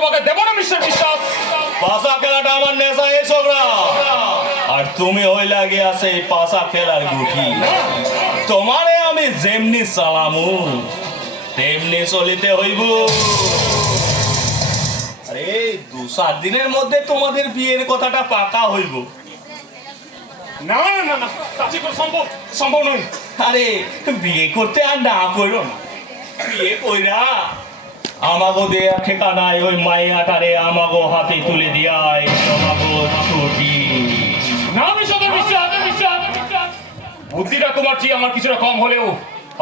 তোমাকে দেব না মিস্টার বিশ্বাস। পাশা খেলাটা আমার নেশা এই ছোকরা, আর তুমি ওই লাগে আছে এই পাশা খেলার গুটি। তোমারে আমি যেমনি চালামু তেমনি চলিতে হইব। আরে 2-4 দিনের মধ্যে তোমাদের বিয়ের কথাটা পাকা হইব। না না না না, কাজে করে সম্ভব নয়। আরে বিয়ে করতে আর না করো না, বিয়ে কইরা আমাগো দেয়া ঠিকানায় ওই মাইয়াটারে আমাগো হাতে তুলে দিয়াই আমাগো ছুটি। না মিস্টার বিশ্বাস, বুদ্ধিটা তোমার চেয়ে আমার কিছুটা কম হলেও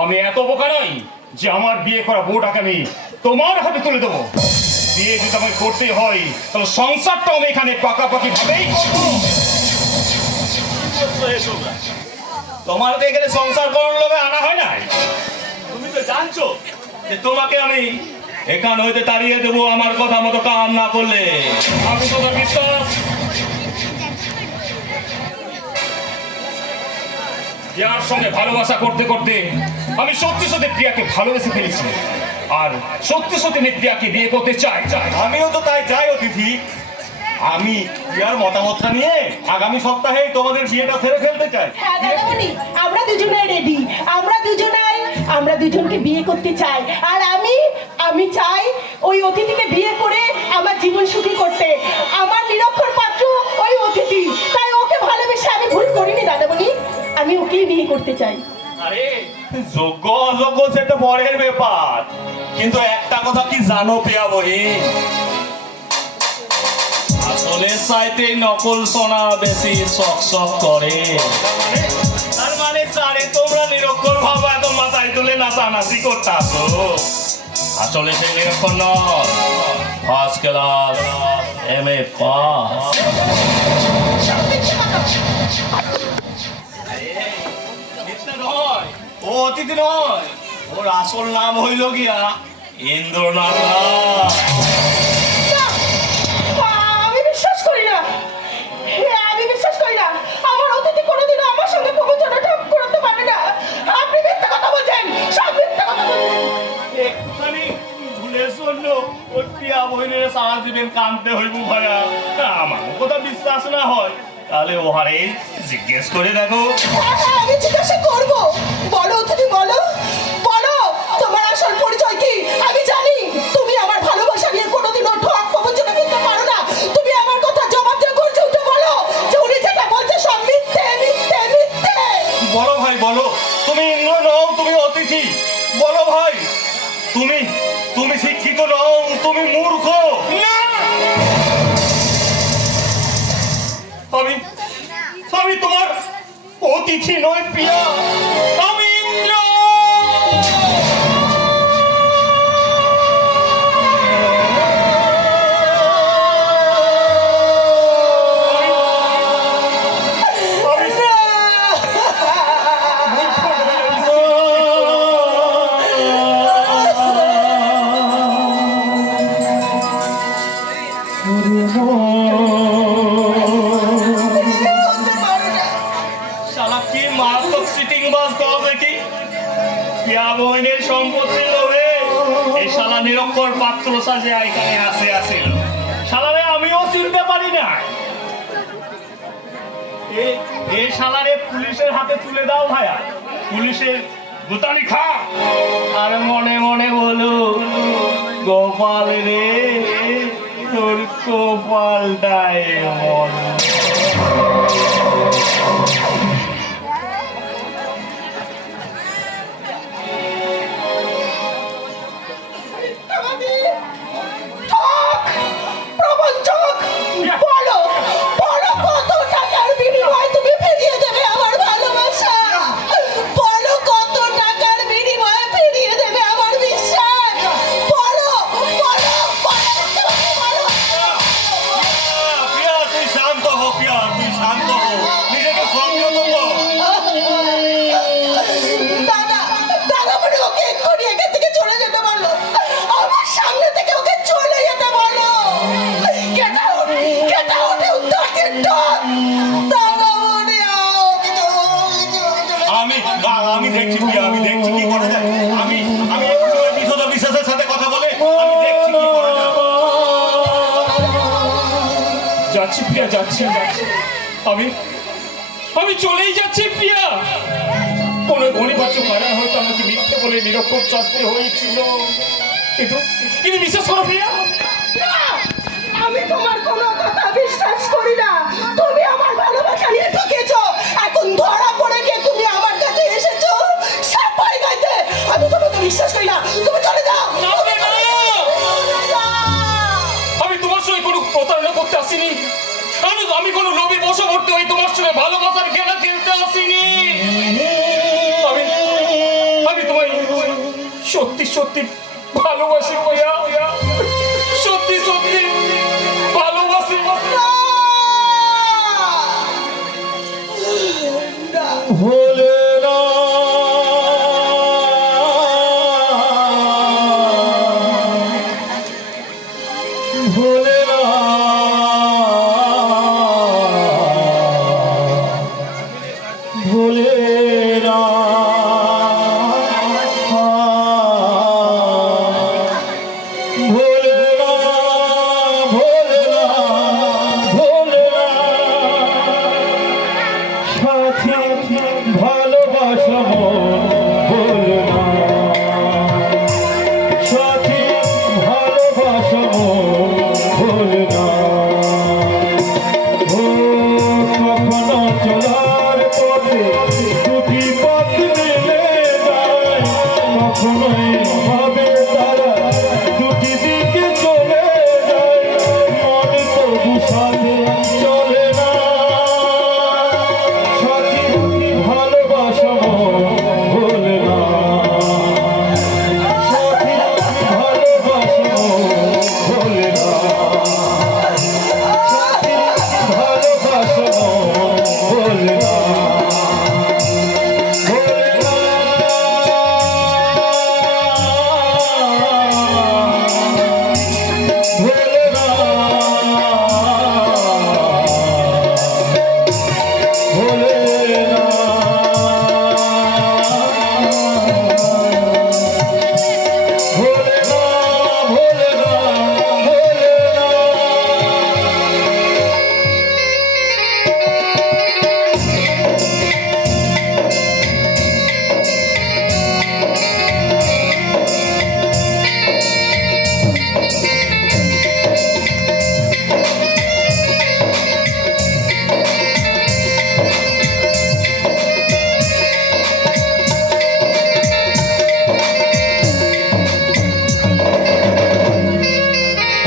আমি এত বোকা নই যে আমার বিয়ে করা বউটাকে আমি তোমার হাতে তুলে দেবো। বিয়ে যদি আমাকে করতেই হয় তাহলে সংসারটাও আমি এখানে পাকাপাকি ভাবেই করবো। তোমার তো এখানে সংসার করার লোভে আনা হয় নাই। তুমি তো জানছো যে তোমাকে আমি এখান হইতে তাড়িয়ে দেবো আমার কথা মতো কাম না করলে। আমি তোমার বিশ্বাস প্রিয়ার সঙ্গে ভালোবাসা করতে করতে আমি সত্যি সত্যি প্রিয়াকে ভালোবেসে ফেলেছি, আর সত্যি সত্যি আমি প্রিয়াকে বিয়ে করতে চাই। আমিও তো তাই চাই অতিথি। আমি প্রিয়ার মতামতটা নিয়ে আগামী সপ্তাহে তোমাদের বিয়েটা সেরে ফেলতে চাই। হ্যাঁ দাদামণি, আমরা দুজনে রেডি। আমরা দুজনকে বিয়ে করতে চাই। আর আমি চাই ওই অতিথিকে বিয়ে করে আমার জীবন সুখী করতে। আমার নিরক্ষর পাত্র ওই অতিথি, তাই ওকে ভালোবেসে আমি ভুল করিনি দাদামণি, আমি ওকেই বিয়ে করতে চাই। আরে যোগ্য অযোগ্য সেটা পরের ব্যাপার, কিন্তু একটা কথা কি জানো প্রিয়া বহিন, আসলে চাইতে নকল সোনা বেশি চকচক করে। তার মানে চারে তোমরা নিরক্ষর ভাব এত মাথায় তুলে নাচানাচি করতাছো, আসলে সেই নিরক্ষর নয়, ফার্স্ট ক্লাস MA পাস। ও অতিথি নয়, ওর আসল নাম হইল গিয়া ইন্দ্রনাথ রায়। আমি বিশ্বাস করি না, আমি বিশ্বাস করি না। আমার অতিথি কোনোদিনও আমার সঙ্গে প্রবঞ্চনা করতে পারে না। আপনি মিথ্যা কথা বলছেন, সব মিথ্যা কথা বলছেন। একটুখানি ভুলের জন্য ওর প্রিয়া বহিনের সারা জীবন কাঁদতে হইব ভাইয়া। আমার কথা বিশ্বাস না হয় তাহলে ওহারে জিজ্ঞেস করে দেখো। আমি জিজ্ঞাসা করবো। বলো অতিথি, বলো বলো, তোমার আসল পরিচয় কি? আমি জানি তুমি আমার ভালোবাসা নিয়ে কোনোদিনও ঠক প্রবঞ্চনা করতে পারো না। তুমি আমার কথা জবাব দিয়ে করছো, উঠে বলো যে উনি যেটা বলছে সব মিথ্যে মিথ্যে মিথ্যে। বলো ভাই বলো, তুমি ইন্দ্র নও, তুমি অতিথি। বলো ভাই, তুমি তুমি শিক্ষিত নও, তুমি মূর্খ। আমি তোমার অতিথি নয় প্রিয়া, আমি ইন্দ্র। শালা কি মারাত্মক সিটিং বাস দাও দেখি। প্রিয়া বহিনের সম্পত্তির লোভে এই শালা নিরক্ষর পাত্র সাজে এখানে আসিল। শালারে আমিও চিনতে পারি না। এই শালারে পুলিশের হাতে তুলে দাও ভাইয়া, পুলিশের গুতানি খা। আর মনে মনে বলো, গোপাল রে তোর কপালটাই মন। প্রবঞ্চক, বলো বলো কত টাকার বিনিময়ে তুমি ফিরিয়ে দেবে আমার ভালোবাসা? বলো কত টাকার বিনিময়ে ফিরিয়ে দেবে আমার বিশ্বাস? বলো বলো বলো। প্রিয়া তুই শান্ত হো, প্রিয়া তুই শান্ত হো, নিজেকে সঙ্গ যাচ্ছি প্রিয়া, যাচ্ছি। আমি আমি চলেই যাচ্ছি প্রিয়া। কোন অনিবার্য কারণ হয়তো আমাকে মিথ্যে বলে নিরক্ষর শাস্তি হয়েছিল, কিন্তু কিন্তু বিশ্বাস করো প্রিয়া, না, আমি তোমার কোনো কথা বিশ্বাস করি না। তুমি আমার ভালোবাসা নিয়ে ঠকেছো, এখন ধরা পড়ে গিয়ে তুমি আমার কাছে এসেছো সাপাই গাইতে। আমি তোমাকে বিশ্বাস করি না, তুমি চলে যাও। না, না, না। চলে যাও। আমি তোমার সঙ্গে কোনো প্রতারণা করতে আসিনি। আমি কোনো লোভে বশবর্তী হয়ে তোমার সঙ্গে ভালোবাসার খেলা খেলতে আসিনি। আমি আমি তোমায় সত্যি সত্যি ভালোবাসি প্রিয়া, সত্যি সত্যি ভালোবাসি। না।